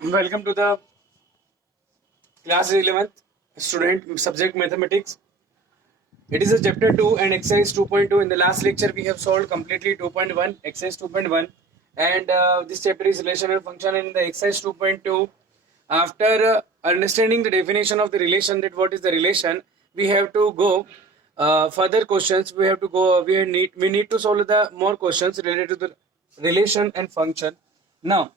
Welcome to the class 11th student subject mathematics. It is a chapter 2 and exercise 2.2. In the last lecture we have solved completely 2.1 exercise 2.1 and this chapter is relation and function. In the exercise 2.2, after understanding the definition of the relation, that what is the relation, we have to go further questions. We need to solve the more questions related to the relation and function. Now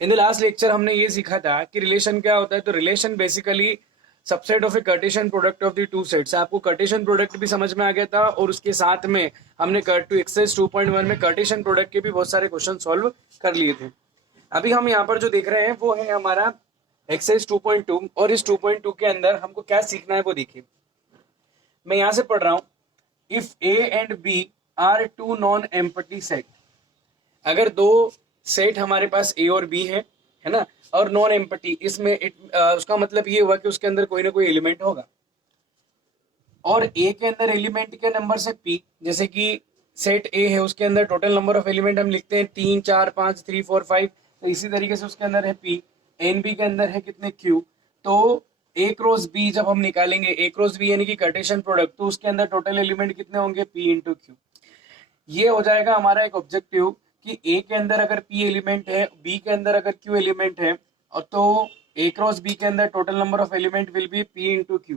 in the last lecture हमने ये सीखा था कि relation क्या होता है. तो relation basically subset of A Cartesian product of the two sets. आपको कार्टेशियन प्रोडक्ट भी समझ में आ गया था और उसके साथ में हमने एक्सरसाइज 2.1 में कार्टेशियन प्रोडक्ट के भी बहुत सारे क्वेश्चन सॉल्व कर लिए थे. अभी हम यहाँ पर जो देख रहे हैं वो है हमारा एक्सरसाइज 2.2 और इस 2.2 के अंदर हमको क्या सीखना है वो देखिए. मैं यहाँ से पढ़ रहा हूँ. If A and B are two non empty set. अगर दो सेट हमारे पास ए और बी है ना, और नॉन एम्प्टी, इसमें उसका मतलब ये हुआ कि उसके अंदर कोई ना कोई एलिमेंट होगा. और ए के अंदर एलिमेंट के नंबर से पी, जैसे कि सेट ए है उसके अंदर टोटल नंबर ऑफ एलिमेंट हम लिखते हैं 3 4 5 3 4 5. तो इसी तरीके से उसके अंदर है पी. एन बी के अंदर है कितने क्यू. तो ए क्रॉस बी जब हम निकालेंगे, ए क्रॉस बी यानी कि कार्टेशियन प्रोडक्ट, तो उसके अंदर टोटल एलिमेंट कितने होंगे, पी इंटू क्यू. ये हो जाएगा हमारा एक ऑब्जेक्टिव कि ए के अंदर अगर पी एलिमेंट है, बी के अंदर अगर क्यू एलिमेंट है, और तो ए क्रॉस बी के अंदर total number of element will be P into Q.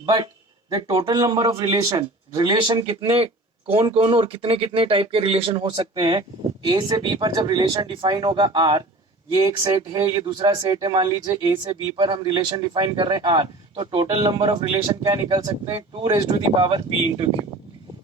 But the total number of relation कितने, कौन कौन और कितने कितने टाइप के रिलेशन हो सकते हैं. ए से बी पर जब रिलेशन डिफाइन होगा आर, ये एक सेट है, ये दूसरा सेट है, मान लीजिए ए से बी पर हम रिलेशन डिफाइन कर रहे हैं आर, तो टोटल नंबर ऑफ रिलेशन क्या निकल सकते हैं, 2 raise to the power P into Q.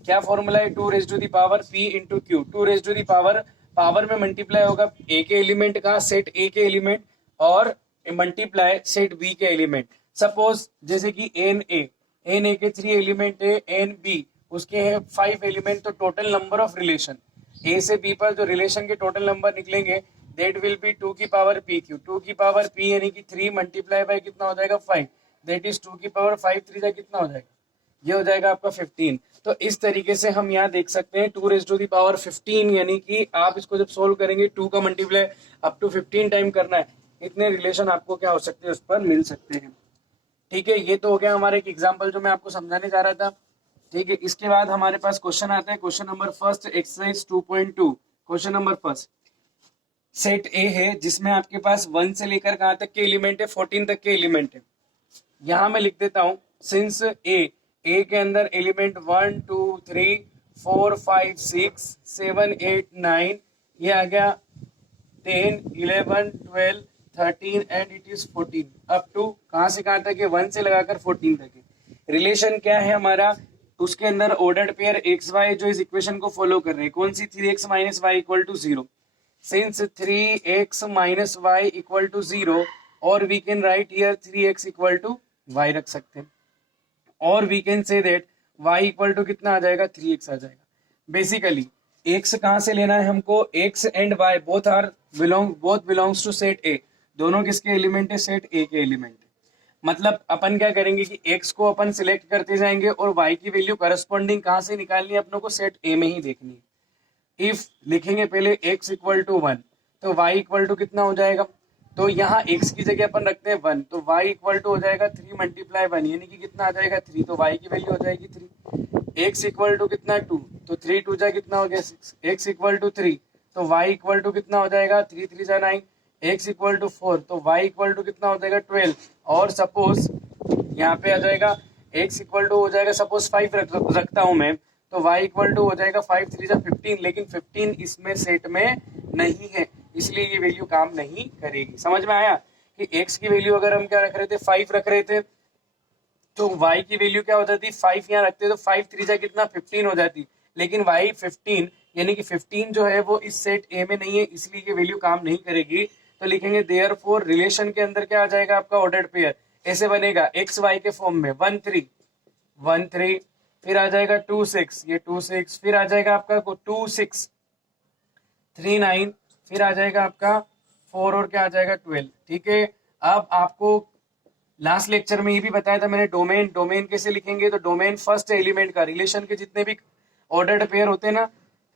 क्या फॉर्मूला है, 2 raise to the power P into Q. 2 raise to the power में मल्टीप्लाई होगा ए के एलिमेंट का, सेट ए के एलिमेंट, और मल्टीप्लाई सेट बी के एलिमेंट. सपोज जैसे कि एन ए के 3 एलिमेंट है, एन बी उसके है 5 एलिमेंट. तो टोटल नंबर ऑफ रिलेशन ए से बी पर जो रिलेशन के टोटल नंबर निकलेंगे दैट विल बी 2 की पावर पी क्यू. 2 की पावर पी यानी कि 3 मल्टीप्लाई बाय कितना हो जाएगा 5, दैट इज 2 की पावर 5 3 कितना हो जाएगा, ये हो जाएगा आपका 15. तो इस तरीके से हम यहाँ देख सकते हैं 2 रेज टू दी पावर 15, यानी कि आप इसको जब सोल्व करेंगे 2 का मल्टीप्लाई अप टू 15 टाइम करना है, इतने रिलेशन आपको क्या हो सकते हैं, उस पर मिल सकते हैं. ठीक है, ये तो हो गया हमारा एक एग्जांपल जो मैं आपको समझाने जा रहा था. ठीक है, इसके बाद हमारे पास क्वेश्चन आता है. Question number first, exercise 2.2. Question number first, set ए है जिसमें आपके पास 1 से लेकर कहाँ तक के एलिमेंट है, 14 तक के एलिमेंट है. यहाँ मैं लिख देता हूँ सिंस ए के अंदर एलिमेंट 1 2 3 4 5 6 7 8 9, ये आ गया 10 11 12 13 and it is 14 up to कहाँ से कहाँ तक है, 1 से लगाकर 14 तक है. रिलेशन क्या है हमारा, उसके अंदर ऑर्डर्ड पेयर एक्स वाई जो इस इक्वेशन को फॉलो कर रहे हैं. कौन सी, 3x minus y equal to 0. Since 3x minus y equal to 0, और we can write here 3x equal to y रख सकते हैं, और we can say that y equal to कितना आ जाएगा, 3x आ जाएगा. बेसिकली x कहाँ से लेना है हमको, x and y both belongs to set a. दोनों किसके एलिमेंट है, सेट a के एलिमेंट है. मतलब अपन क्या करेंगे कि x को अपन सिलेक्ट करते जाएंगे और y की वैल्यू करस्पॉन्डिंग कहाँ से निकालनी है अपनों को, सेट a में ही देखनी है. इफ लिखेंगे पहले x इक्वल टू 1, तो y इक्वल टू कितना हो जाएगा, तो यहाँ x की जगह अपन रखते हैं 1, तो y इक्वल टू हो जाएगा 3 मल्टीप्लाई 1 यानी कि कितना आ जाएगा 3, तो y की वैल्यू हो जाएगी 3. x इक्वल टू कितना 2, तो 3 2 जा कितना हो गया 6. x इक्वल टू 3, तो y इक्वल टू कितना हो जाएगा 3 3 जा 9. x इक्वल टू 4, तो y इक्वल टू कितना हो जाएगा 12. और सपोज यहाँ पे आ जाएगा x इक्वल टू हो जाएगा, सपोज 5 रखता हूँ मैं, तो y इक्वल टू हो जाएगा 5 3 15, लेकिन 15 इसमें सेट में नहीं है, इसलिए ये वैल्यू काम नहीं करेगी. समझ में आया कि x की वैल्यू अगर हम क्या रख रहे थे, 5 रख रहे थे, तो y की वैल्यू क्या हो जाती, 5 यहाँ रखते तो 5 3 जा कितना 15 हो जाती, लेकिन y 15 यानी कि 15 जो है वो इस सेट a में नहीं है, इसलिए ये वैल्यू काम नहीं करेगी. तो लिखेंगे देयरफॉर रिलेशन के अंदर क्या आ जाएगा आपका ऑर्डर्ड पेयर, ऐसे बनेगा एक्स वाई के फॉर्म में 1 3 1 3, फिर आ जाएगा 2 6, ये 2 6, फिर आ जाएगा आपका 2 6 3 9, फिर आ जाएगा आपका 4 और क्या आ जाएगा 12. ठीक है, अब आपको लास्ट लेक्चर में ये भी बताया था मैंने, डोमेन कैसे लिखेंगे, तो डोमेन फर्स्ट एलिमेंट का, रिलेशन के जितने भी ऑर्डर्ड पेयर होते हैं ना,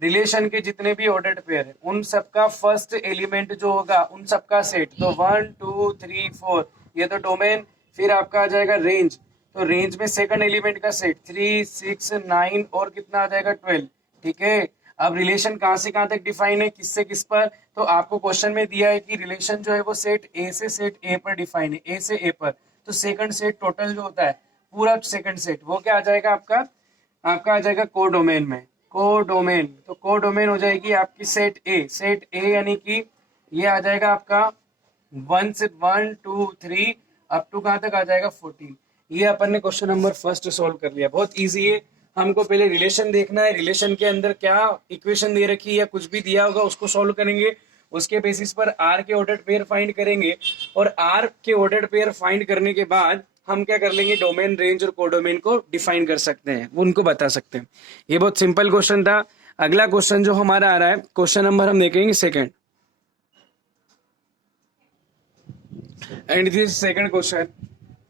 रिलेशन के जितने भी ऑर्डर्ड पेयर है उन सबका फर्स्ट एलिमेंट जो होगा उन सबका सेट, तो 1 2 3 4 ये तो डोमेन। फिर आपका आ जाएगा रेंज, तो रेंज में सेकंड एलिमेंट का सेट 3 6 9 और कितना आ जाएगा 12। ठीक है, अब रिलेशन कहाँ से कहाँ तक डिफाइन है, किससे किस पर, तो आपको क्वेश्चन में दिया है कि रिलेशन जो है वो सेट ए से सेट ए पर डिफाइन है, ए से ए पर। तो सेकंड सेट टोटल जो होता है पूरा सेकंड सेट वो क्या आ जाएगा आपका, आपका आ जाएगा को डोमेन में, को डोमेन। तो को डोमेन हो जाएगी आपकी सेट ए यानी कि ये आ जाएगा आपका 1 से 1 2 3 अप टू कहाँ तक आ जाएगा 14। ये अपन ने क्वेश्चन नंबर फर्स्ट सॉल्व कर लिया, बहुत इजी है। हमको पहले रिलेशन देखना है, रिलेशन के अंदर क्या इक्वेशन दे रखी है या कुछ भी दिया होगा उसको सॉल्व करेंगे, उसके बेसिस पर आर के ऑर्डर्ड पेयर फाइंड करेंगे, और आर के ऑर्डर्ड पेयर फाइंड करने के बाद हम क्या कर लेंगे, डोमेन रेंज और कोडोमेन को डिफाइन कर सकते हैं, उनको बता सकते हैं। ये बहुत सिंपल क्वेश्चन था। अगला क्वेश्चन जो हमारा आ रहा है, क्वेश्चन नंबर हम देखेंगे second, and this second question,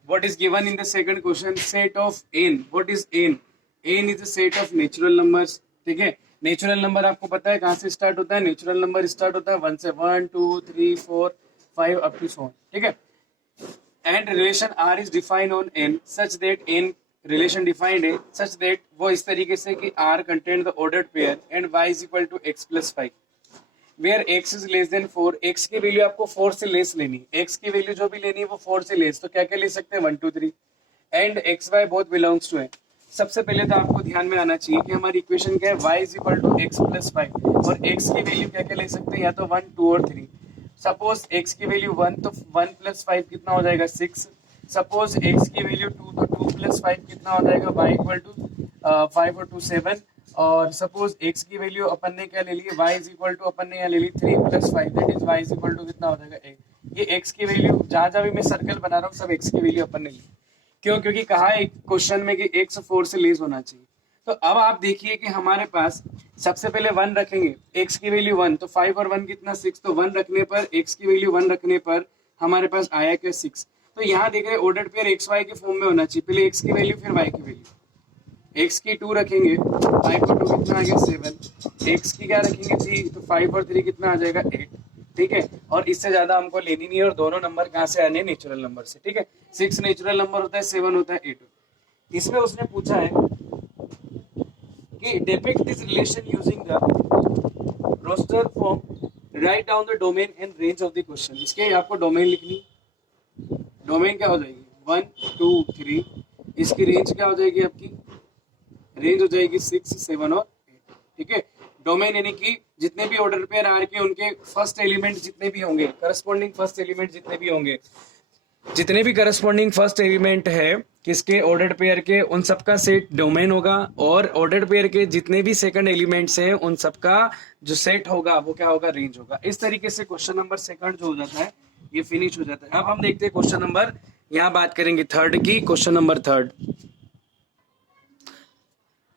what is given in the second question, set of n, what is n, n is a set of natural numbers। ठीक है, नेचुरल नंबर आपको पता है कहाँ से स्टार्ट होता है, नेचुरल नंबर स्टार्ट होता है 1 से 1 2 3 4 5 अप टू सो। ठीक है, and relation R is defined on N such that N, relation defined है सच दैट वो इस तरीके से कि R contain the ordered pair and y is equal to x plus 5 where x is less than 4। x की value आपको 4 से less लेनी, x की वैल्यू जो भी लेनी है वो 4 से लेस, तो क्या क्या ले सकते हैं 1 2 3 and x y both belongs to है। सबसे पहले तो आपको ध्यान में आना चाहिए कि हमारी इक्वेशन क्या है, y is equal to x plus 5, और x की वैल्यू क्या क्या ले सकते हैं, या तो 1 2 और 3। सपोज x की वैल्यू 1 तो 1 प्लस 5 कितना हो जाएगा 6। सपोज x की वैल्यू 2 तो 2 प्लस 5 कितना हो जाएगा, y इक्वल टू 5 और 2 7। और सपोज x की वैल्यू अपन ने क्या ले ली, y इज इक्वल टू अपन ने यहाँ ले ली 3 plus 5 that is y is equal to कितना हो जाएगा 8। ये x की वैल्यू जहां जहां भी मैं सर्कल बना रहा हूँ सब x की वैल्यू अपन ने ली, क्यों, क्योंकि कहा है क्वेश्चन में कि x 4 से लेस होना चाहिए। तो अब आप देखिए कि हमारे पास सबसे पहले 1 रखेंगे, x की वैल्यू 1 तो 5 और 1 कितना 6, तो 1 रखने पर x की वैल्यू 1 रखने पर हमारे पास आया क्या 6। तो यहाँ देख रहे ऑर्डर्ड पेयर एक्स वाई के फॉर्म में होना चाहिए, पहले x की वैल्यू फिर y की वैल्यू। x की 2 रखेंगे, 5 और 2 कितना आ गया 7, x की क्या रखेंगे 3 तो 5 और 3 कितना आ जाएगा 8। ठीक है, और इससे ज्यादा हमको लेनी नहीं है, और दोनों नंबर कहाँ से आने, नेचुरल नंबर से। ठीक है, 6 नेचुरल नंबर होता है, 7 होता है 8। इसमें उसने पूछा है कि depict this relation using the roster form, write down the domain and range of the question. इसके आपको डोमेन लिखनी, डोमेन क्या हो जाएगी 1 2 3, इसकी रेंज क्या हो जाएगी आपकी, रेंज हो जाएगी 6 7 और 8। ठीक है, डोमेन यानी कि जितने भी ऑर्डर पेयर आर के उनके फर्स्ट एलिमेंट जितने भी होंगे, करस्पॉन्डिंग फर्स्ट एलिमेंट जितने भी होंगे, जितने भी करस्पॉन्डिंग फर्स्ट एलिमेंट है किसके, ऑर्डर्ड पेयर के, उन सबका सेट डोमेन होगा, और ऑर्डर्ड पेयर के जितने भी सेकंड एलिमेंट्स हैं उन सबका जो सेट होगा वो क्या होगा, रेंज होगा। इस तरीके से क्वेश्चन नंबर सेकंड जो हो जाता है ये फिनिश हो जाता है। अब हम देखते हैं क्वेश्चन नंबर, यहाँ बात करेंगे थर्ड की, क्वेश्चन नंबर थर्ड।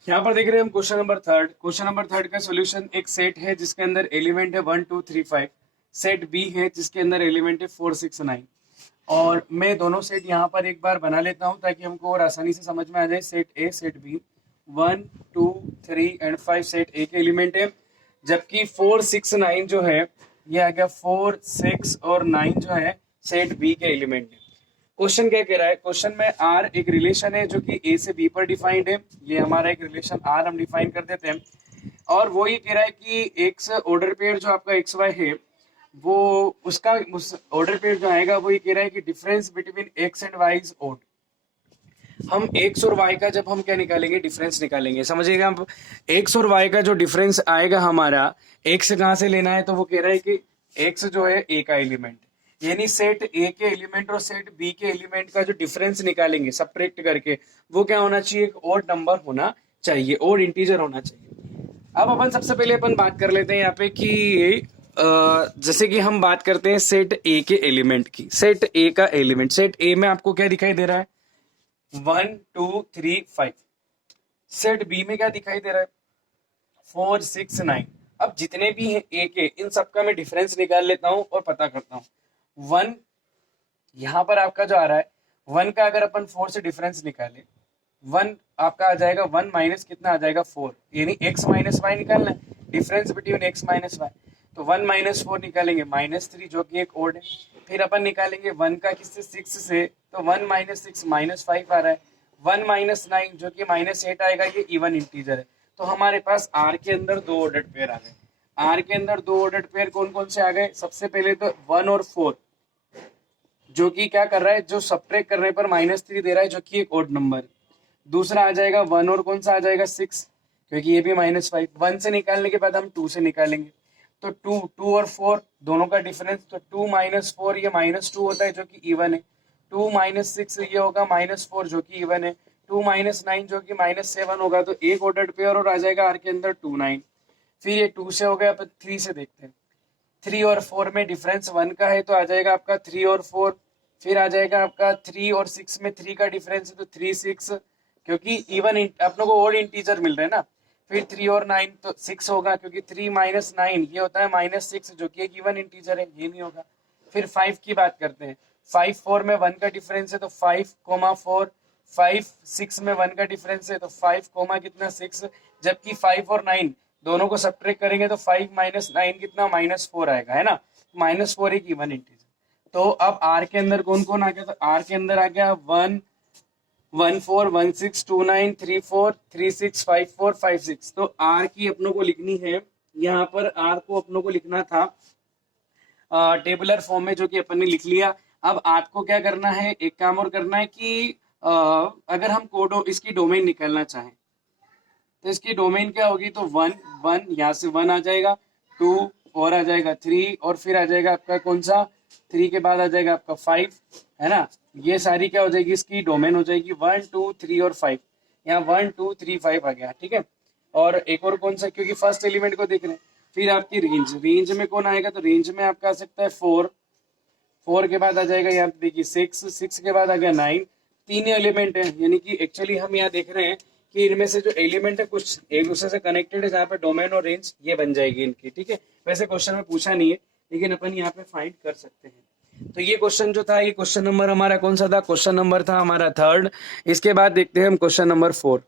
यहाँ पर देख रहे हैं हम question number third. Question number third का सॉल्यूशन, एक सेट है जिसके अंदर एलिमेंट है 1 2 3 5, सेट बी है जिसके अंदर एलिमेंट है 4 6 9, और मैं दोनों सेट यहाँ पर एक बार बना लेता हूँ ताकि हमको और आसानी से समझ में आ जाए। Set A set B 1 2 3 and 5 set A के एलिमेंट है, जबकि 4 6 9 जो है ये आ गया 4 6 और 9 जो है सेट बी के एलिमेंट है। क्वेश्चन क्या कह रहा है, क्वेश्चन में आर एक रिलेशन है जो कि ए से बी पर डिफाइंड है, ये हमारा एक रिलेशन आर हम डिफाइन कर देते हैं, और वो ये कह रहा है कि एक्स ऑर्डर पेयर जो आपका एक्स वाई है वो उसका उस ऑर्डर पेयर जो आएगा वो ये कह रहा है कि difference between x and y is odd. हम एक्स और वाई का जब हम क्या निकालेंगे, डिफरेंस निकालेंगे, समझिएगा। हम एक्स और वाई का जो डिफरेंस आएगा हमारा, एक्स कहाँ से लेना है, तो वो कह रहा है कि एक्स जो है ए का एलिमेंट, यानी सेट ए के एलिमेंट और सेट बी के एलिमेंट का जो डिफरेंस निकालेंगे सब्ट्रैक्ट करके, वो क्या होना चाहिए, एक ओड नंबर होना चाहिए, ओड इंटीजर होना चाहिए। अब अपन सबसे पहले अपन बात कर लेते हैं यहाँ पे कि जैसे कि हम बात करते हैं सेट ए के एलिमेंट की, सेट ए का एलिमेंट, सेट ए में आपको क्या दिखाई दे रहा है 1 2 3 5, सेट बी में क्या दिखाई दे रहा है 4 6 9। अब जितने भी हैं ए के, इन सबका मैं डिफरेंस निकाल लेता हूं और पता करता हूं। 1 यहां पर आपका जो आ रहा है 1 का अगर अपन 4 से डिफरेंस निकाले, 1 आपका आ जाएगा 1 माइनस कितना आ जाएगा 4, यानी x माइनस वाई निकालना है। Difference between x minus y, तो 1 माइनस 4 निकालेंगे -3 जो कि एक ओड है। फिर अपन निकालेंगे 1 का किससे 6 से, तो 1 माइनस 6 -5 आ रहा है। 1 माइनस 9 जो कि -8 आएगा, ये इवन इंटीजर है। तो हमारे पास R के अंदर दो ऑर्डर्ड पेयर आ गए। R के अंदर दो ऑर्डर्ड पेयर कौन कौन से आ गए? सबसे पहले तो 1 और 4 जो कि क्या कर रहा है, जो सब्ट्रैक्ट करने पर -3 दे रहा है जो कि एक ओड नंबर। दूसरा आ जाएगा 1 और कौन सा आ जाएगा 6, क्योंकि ये भी -5। 1 से निकालने के बाद हम 2 से निकालेंगे, तो 2 और 4 दोनों का डिफरेंस, तो 2 माइनस 4 ये -2 होता है जो कि इवन है। 2 माइनस 6 ये होगा -4 जो कि इवन है। 2 माइनस 9 जो कि -7 होगा, तो एक ऑर्डर्ड पेयर और आ जाएगा आर के अंदर 2 9। फिर ये 2 से हो गया, अपन 3 से देखते हैं। 3 और 4 में डिफरेंस 1 का है, तो आ जाएगा आपका 3 और 4। फिर आ जाएगा आपका 3 और 6 में 3 का डिफरेंस है, तो 3 6, क्योंकि इवन अपनों को ओड इंटीजर मिल रहे हैं ना। फिर 3 और 9 तो 6 होगा, क्योंकि 3 माइनस 9 ये होता है -6 जो कि एक इवन इंटीजर है, ये नहीं होगा। फिर 5 की बात करते हैं। 5 4 में 1 का डिफरेंस है, तो 5 4। 5 6 में 1 का डिफरेंस है, तो 5 कितना 6। जबकि 5 और 9 दोनों को सब्ट्रैक्ट करेंगे तो 5 माइनस 9 कितना -4 आएगा, है ना। -4 एक इवन इंटीजर। तो अब R के अंदर कौन कौन आ गया, तो R के अंदर आ गया 1 1 4 1 6 2 9 3 4 3 6 5 4 5 6। तो R की अपनों को लिखनी है, यहाँ पर R को अपनों को लिखना था टेबुलर फॉर्म में, जो कि अपन ने लिख लिया। अब आपको क्या करना है, एक काम और करना है कि अगर हम कोडो इसकी डोमेन निकालना चाहें, तो इसकी डोमेन क्या होगी, तो 1 1 यहाँ से 1 आ जाएगा, 2 4 आ जाएगा, 3 और फिर आ जाएगा आपका कौन सा, 3 के बाद आ जाएगा आपका 5, है ना। ये सारी क्या हो जाएगी, इसकी डोमेन हो जाएगी 1 2 3 और 5। यहाँ 1 2 3 5 आ गया, ठीक है। और एक और कौन सा, क्योंकि फर्स्ट एलिमेंट को देख रहे हैं। फिर आपकी रेंज में कौन आएगा, तो रेंज में आपका आ सकता है 4 के बाद आ जाएगा यहाँ पे देखिए 6 के बाद आ गया 9। तीन एलिमेंट है, यानी कि एक्चुअली हम यहाँ देख रहे हैं कि इनमें से जो एलिमेंट है कुछ एक दूसरे से कनेक्टेड है, जहाँ पे डोमेन और रेंज ये बन जाएगी इनकी, ठीक है। वैसे क्वेश्चन में पूछा नहीं है, लेकिन अपन यहाँ पे फाइंड कर सकते हैं। तो ये क्वेश्चन जो था, ये क्वेश्चन नंबर हमारा कौन सा था, क्वेश्चन नंबर था हमारा 3rd। इसके बाद देखते हैं हम क्वेश्चन नंबर 4।